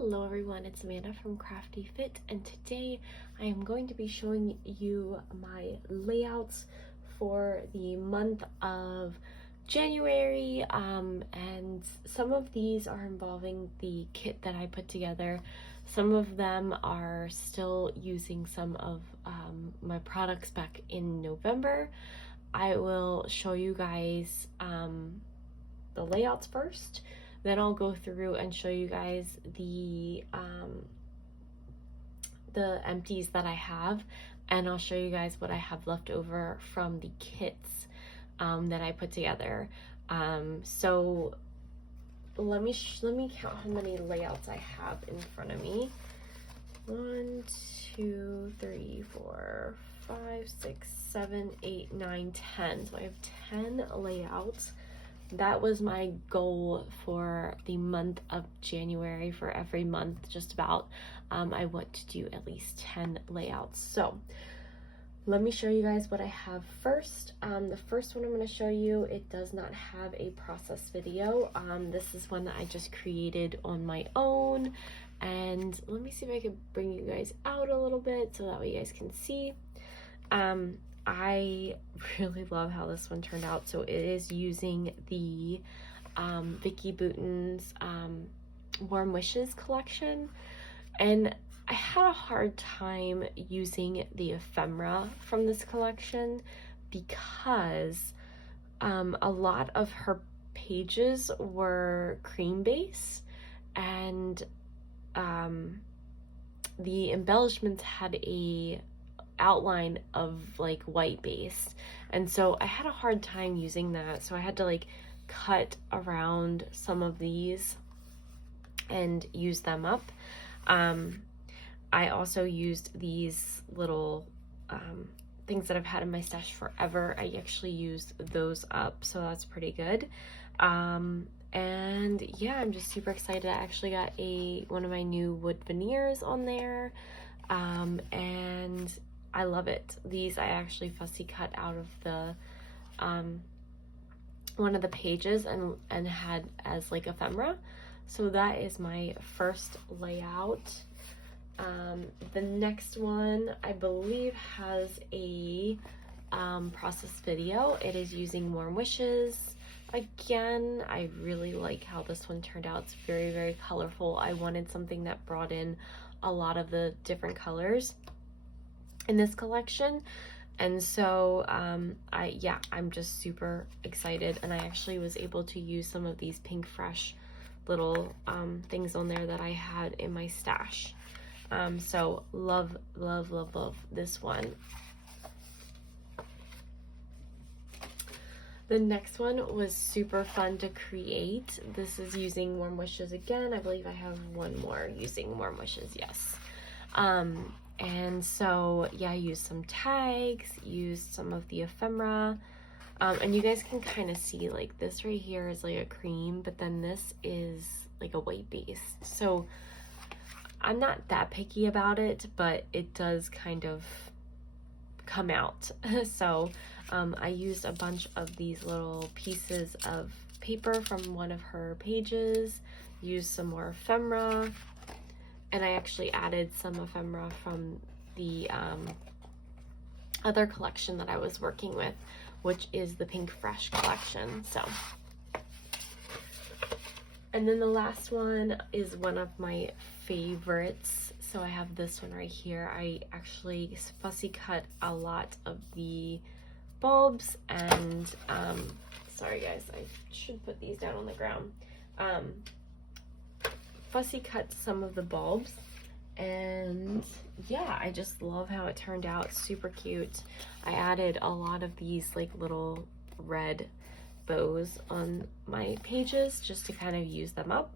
Hello everyone, it's Amanda from Crafty Fit, and today I am going to be showing you my layouts for the month of January, and some of these are involving the kit that I put together. Some of them are still using some of my products back in November. I will show you guys the layouts first. Then I'll go through and show you guys the empties that I have, and I'll show you guys what I have left over from the kits that I put together. So let me count how many layouts I have in front of me. 1, 2, 3, 4, 5, 6, 7, 8, 9, 10. So I have 10 layouts. That was my goal for the month of January. For every month, just about, I want to do at least 10 layouts. So let me show you guys what I have first. The first one I'm going to show you, it does not have a process video. This is one that I just created on my own. And let me see if I can bring you guys out a little bit so that way you guys can see. I really love how this one turned out. So it is using the Vicky Bouton's Warm Wishes collection, and I had a hard time using the ephemera from this collection because a lot of her pages were cream base, and the embellishments had a outline of like white base, and so I had a hard time using that, so I had to like cut around some of these and use them up. I also used these little things that I've had in my stash forever. I actually used those up, so that's pretty good. And yeah, I'm just super excited. I actually got one of my new wood veneers on there, and I love it. These I actually fussy cut out of the one of the pages and had as like ephemera. So that is my first layout. The next one I believe has a process video. It is using Warm Wishes. Again, I really like how this one turned out. It's very, very colorful. I wanted something that brought in a lot of the different colors in this collection, and so I'm just super excited. And I actually was able to use some of these Pinkfresh little things on there that I had in my stash. So love this one. The next one was super fun to create. This is using Warm Wishes again. I believe I have one more using Warm Wishes, yes. And so yeah, I used some tags, used some of the ephemera, and you guys can kind of see like this right here is like a cream, but then this is like a white base. So I'm not that picky about it, but it does kind of come out. So I used a bunch of these little pieces of paper from one of her pages, used some more ephemera, and I actually added some ephemera from the other collection that I was working with, which is the Pinkfresh collection. So, and then the last one is one of my favorites. So I have this one right here. I actually fussy cut a lot of the bulbs, and sorry guys, I should put these down on the ground. Fussy cut some of the bulbs, and yeah, I just love how it turned out. Super cute. I added a lot of these like little red bows on my pages just to kind of use them up.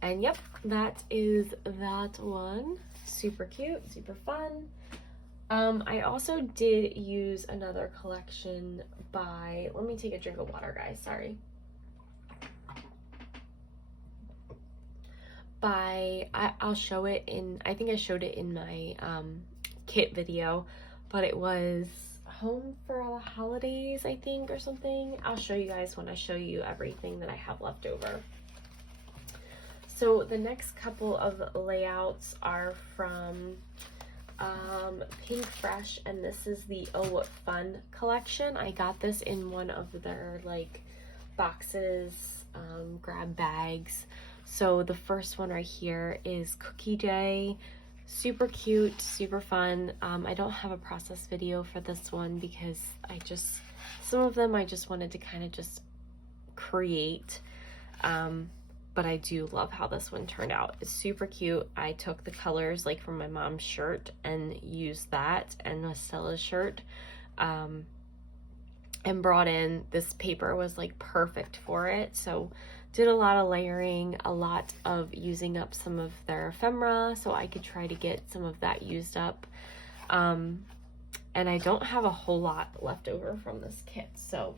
And yep, that is that one. Super cute, super fun. I also did use another collection by, let me take a drink of water guys, sorry. I'll show it in, I think I showed it in my kit video, but it was Home for the Holidays, I think, or something. I'll show you guys when I show you everything that I have left over. So the next couple of layouts are from Pinkfresh, and this is the Oh What Fun collection. I got this in one of their like boxes, grab bags. So the first one right here is Cookie Day. Super cute, super fun. I don't have a process video for this one because some of them I just wanted to kind of just create. But I do love how this one turned out. It's super cute. I took the colors like from my mom's shirt and used that, and Stella's shirt, and brought in, this paper was like perfect for it. So did a lot of layering, a lot of using up some of their ephemera so I could try to get some of that used up. And I don't have a whole lot left over from this kit, so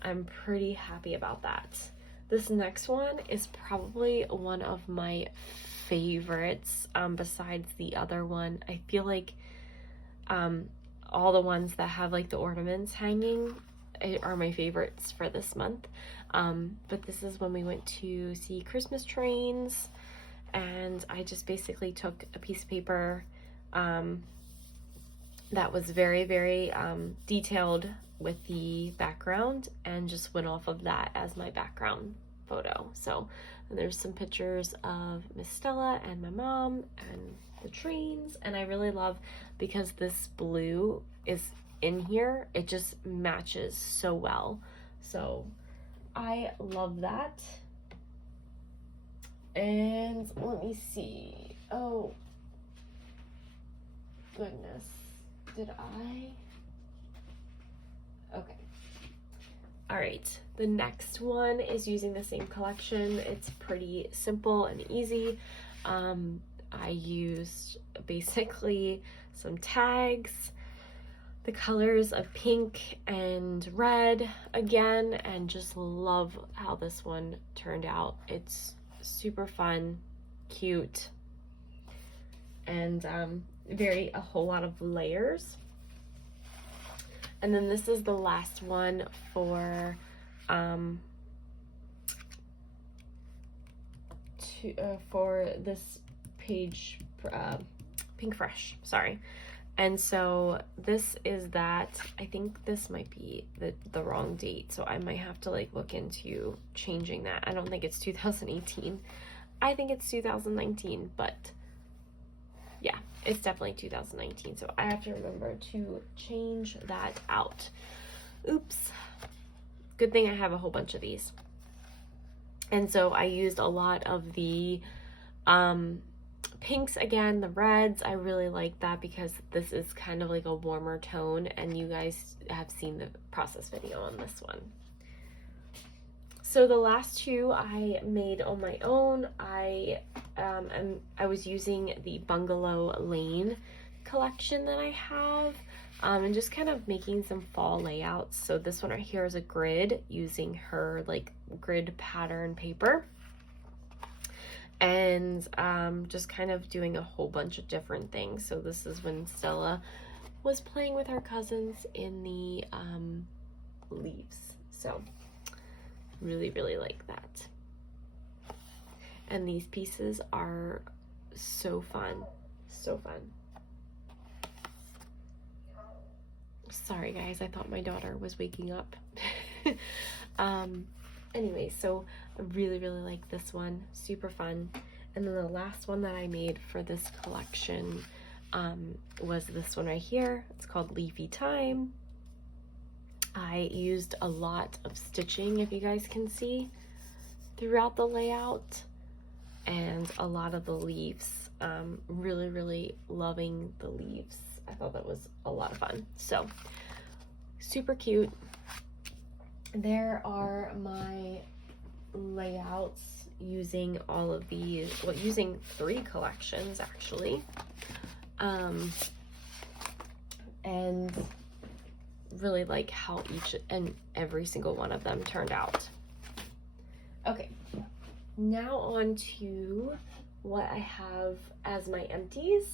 I'm pretty happy about that. This next one is probably one of my favorites, besides the other one. I feel like all the ones that have like the ornaments hanging are my favorites for this month. But this is when we went to see Christmas trains, and I just basically took a piece of paper that was very, very detailed with the background, and just went off of that as my background photo. So there's some pictures of Miss Stella and my mom and the trains, and I really love, because this blue is in here, it just matches so well. So I love that. And let me see. Oh goodness, did I? Okay. All right, the next one is using the same collection. It's pretty simple and easy. I used basically some tags, the colors of pink and red again, and just love how this one turned out. It's super fun, cute, and a whole lot of layers. And then this is the last one for this page, Pinkfresh, sorry. And so this is that. I think this might be the wrong date, so I might have to like look into changing that. I don't think it's 2018. I think it's 2019, but yeah, it's definitely 2019, so I have to remember to change that out. Oops. Good thing I have a whole bunch of these. And so I used a lot of the pinks again, the reds. I really like that because this is kind of like a warmer tone, and you guys have seen the process video on this one. So the last two I made on my own. I was using the Bungalow Lane collection that I have, and just kind of making some fall layouts. So this one right here is a grid, using her like grid pattern paper, and just kind of doing a whole bunch of different things. So this is when Stella was playing with her cousins in the leaves. So really, really like that. And these pieces are so fun, so fun. Sorry guys, I thought my daughter was waking up. Anyway, so I really, really like this one, super fun. And then the last one that I made for this collection was this one right here. It's called Leafy Time. I used a lot of stitching, if you guys can see, throughout the layout, and a lot of the leaves. Really, really loving the leaves. I thought that was a lot of fun. So super cute. There are my layouts using all of these, well, using 3 collections actually, and really like how each and every single one of them turned out. Okay, now on to what I have as my empties.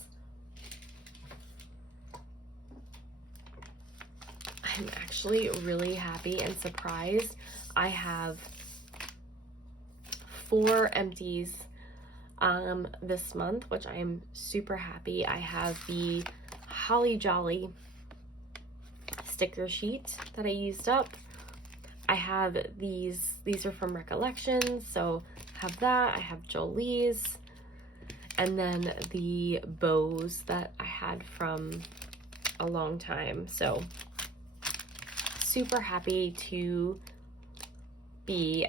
I'm actually really happy and surprised. I have 4 empties this month, which I am super happy. I have the Holly Jolly sticker sheet that I used up. I have these are from Recollections, so I have that. I have Jolie's, and then the bows that I had from a long time. So super happy to be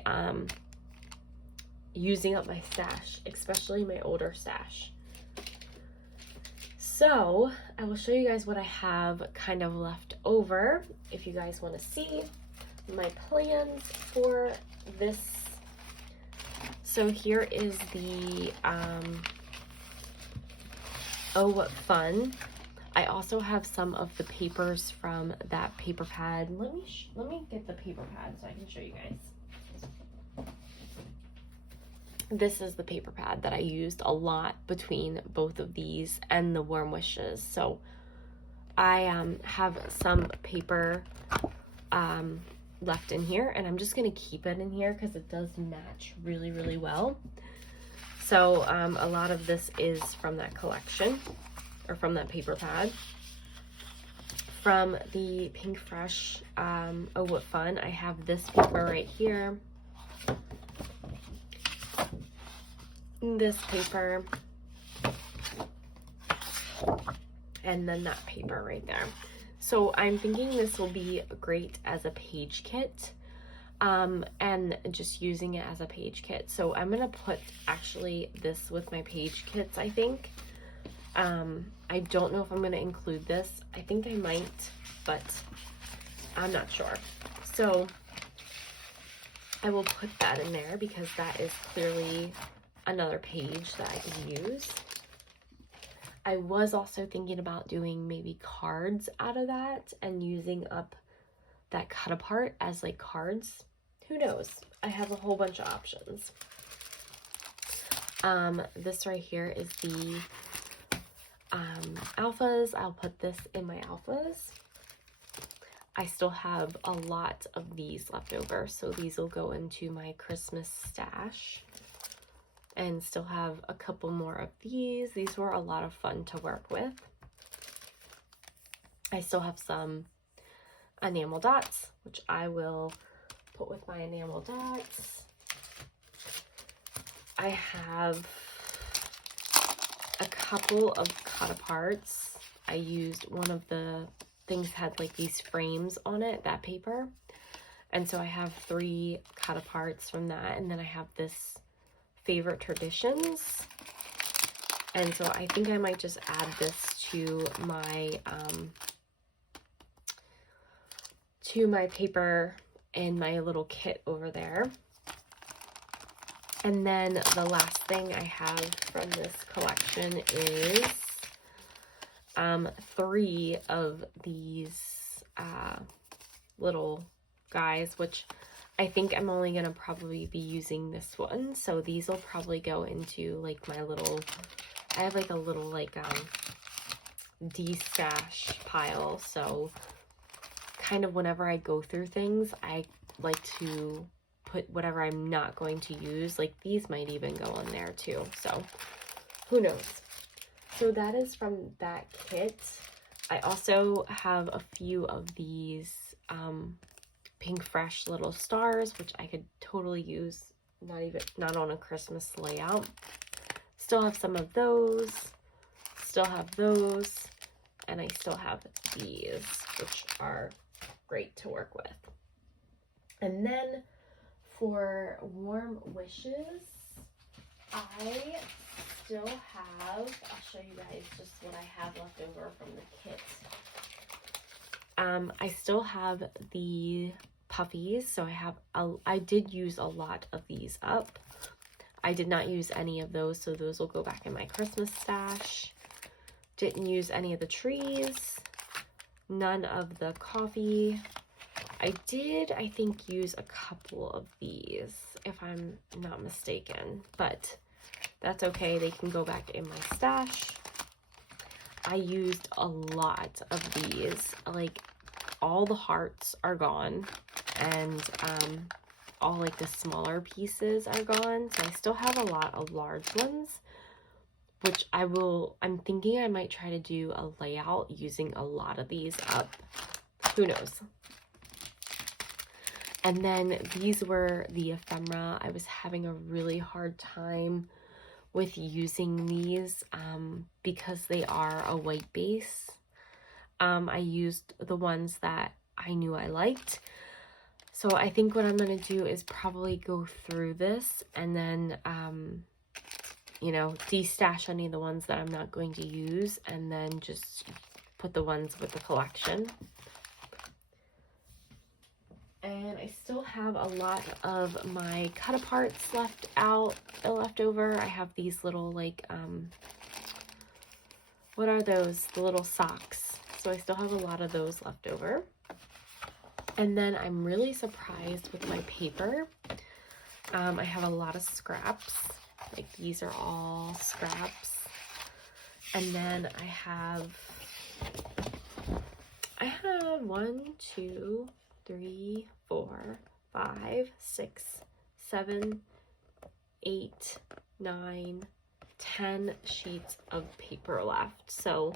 using up my stash, especially my older stash. So I will show you guys what I have kind of left over if you guys want to see my plans for this. So here is the Oh What Fun. I also have some of the papers from that paper pad. Let me get the paper pad so I can show you guys. This is the paper pad that I used a lot between both of these and the Warm Wishes. So I have some paper left in here, and I'm just gonna keep it in here because it does match really, really well. So a lot of this is from that collection, or from that paper pad. From the Pinkfresh Oh What Fun, I have this paper right here, this paper, and then that paper right there. So I'm thinking this will be great as a page kit, and just using it as a page kit. So I'm gonna put actually this with my page kits, I think. I don't know if I'm gonna include this. I think I might, but I'm not sure. So I will put that in there because that is clearly another page that I can use. I was also thinking about doing maybe cards out of that and using up that cut apart as like cards. Who knows? I have a whole bunch of options. This right here is the alphas. I'll put this in my alphas. I still have a lot of these left over, so these will go into my Christmas stash. And still have a couple more of these. These were a lot of fun to work with. I still have some enamel dots, which I will put with my enamel dots. I have a couple of cut aparts. I used one of the things had like these frames on it, that paper. And so I have 3 cut aparts from that. And then I have this Favorite Traditions, and so I think I might just add this to my paper in my little kit over there. And then the last thing I have from this collection is 3 of these little guys, which I think I'm only gonna probably be using this one, so these will probably go into like my little, I have like a little like de-stash pile, so kind of whenever I go through things, I like to put whatever I'm not going to use. Like these might even go in there too, so who knows. So that is from that kit. I also have a few of these Pinkfresh little stars, which I could totally use, not on a Christmas layout. Still have some of those, still have those, and I still have these, which are great to work with. And then for Warm Wishes, I still have, I'll show you guys just what I have left over from the kit. I still have the puffies, so I did use a lot of these up. I did not use any of those, so those will go back in my Christmas stash. Didn't use any of the trees, none of the coffee. I did, I think, use a couple of these, if I'm not mistaken, but that's okay. They can go back in my stash. I used a lot of these, like all the hearts are gone, and all like the smaller pieces are gone. So I still have a lot of large ones, which I'm thinking I might try to do a layout using a lot of these up. Who knows? And then these were the ephemera. I was having a really hard time with using these because they are a white base. I used the ones that I knew I liked. So I think what I'm going to do is probably go through this and then, you know, destash any of the ones that I'm not going to use and then just put the ones with the collection. And I still have a lot of my cut aparts left over. I have these little like, what are those? The little socks. So I still have a lot of those left over. And then I'm really surprised with my paper. I have a lot of scraps. Like these are all scraps. And then I have 1, 2, 3, 4, 5, 6, 7, 8, 9, 10 sheets of paper left. So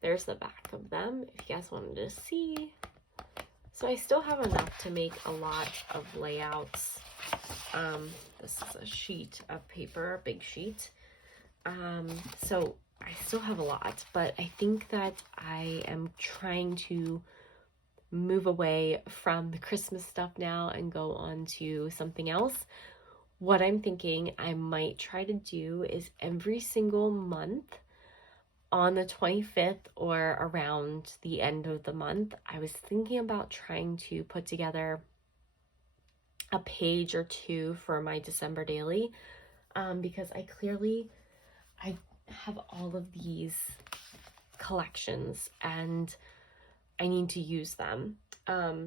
there's the back of them if you guys wanted to see. So I still have enough to make a lot of layouts. This is a sheet of paper, a big sheet. So I still have a lot, but I think that I am trying to move away from the Christmas stuff now and go on to something else. What I'm thinking I might try to do is every single month on the 25th or around the end of the month, I was thinking about trying to put together a page or two for my December daily, because I have all of these collections and I need to use them.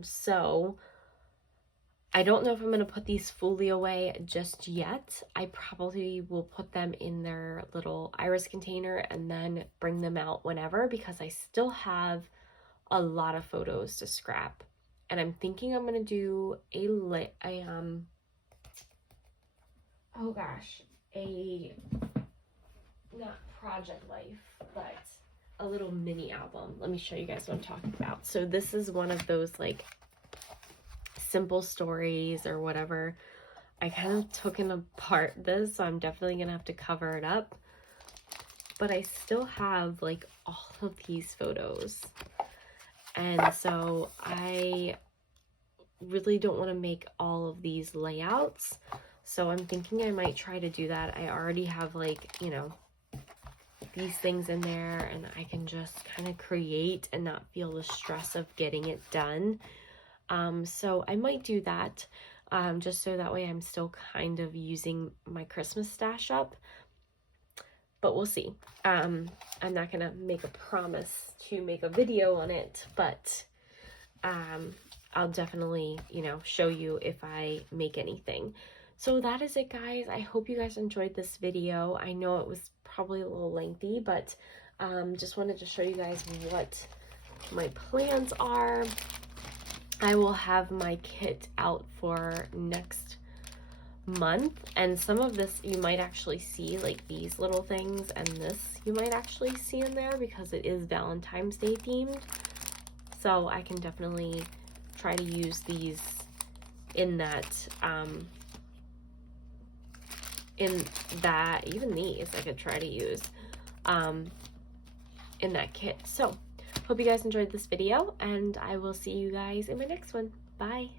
So I don't know if I'm going to put these fully away just yet. I probably will put them in their little iris container and then bring them out whenever, because I still have a lot of photos to scrap. And I'm thinking I'm going to do not project life, but a little mini album. Let me show you guys what I'm talking about. So this is one of those like simple stories or whatever. I kind of took apart this, so I'm definitely gonna have to cover it up, but I still have like all of these photos, and so I really don't want to make all of these layouts, so I'm thinking I might try to do that. I already have like, you know, these things in there, and I can just kind of create and not feel the stress of getting it done. So I might do that, just so that way I'm still kind of using my Christmas stash up, but we'll see. I'm not gonna make a promise to make a video on it, but I'll definitely, you know, show you if I make anything. So that is it, guys. I hope you guys enjoyed this video. I know it was probably a little lengthy, but just wanted to show you guys what my plans are. I will have my kit out for next month, and some of this you might actually see, like these little things, and this you might actually see in there because it is Valentine's Day themed. So I can definitely try to use these in that, even these I could try to use in that kit. So hope you guys enjoyed this video, and I will see you guys in my next one. Bye.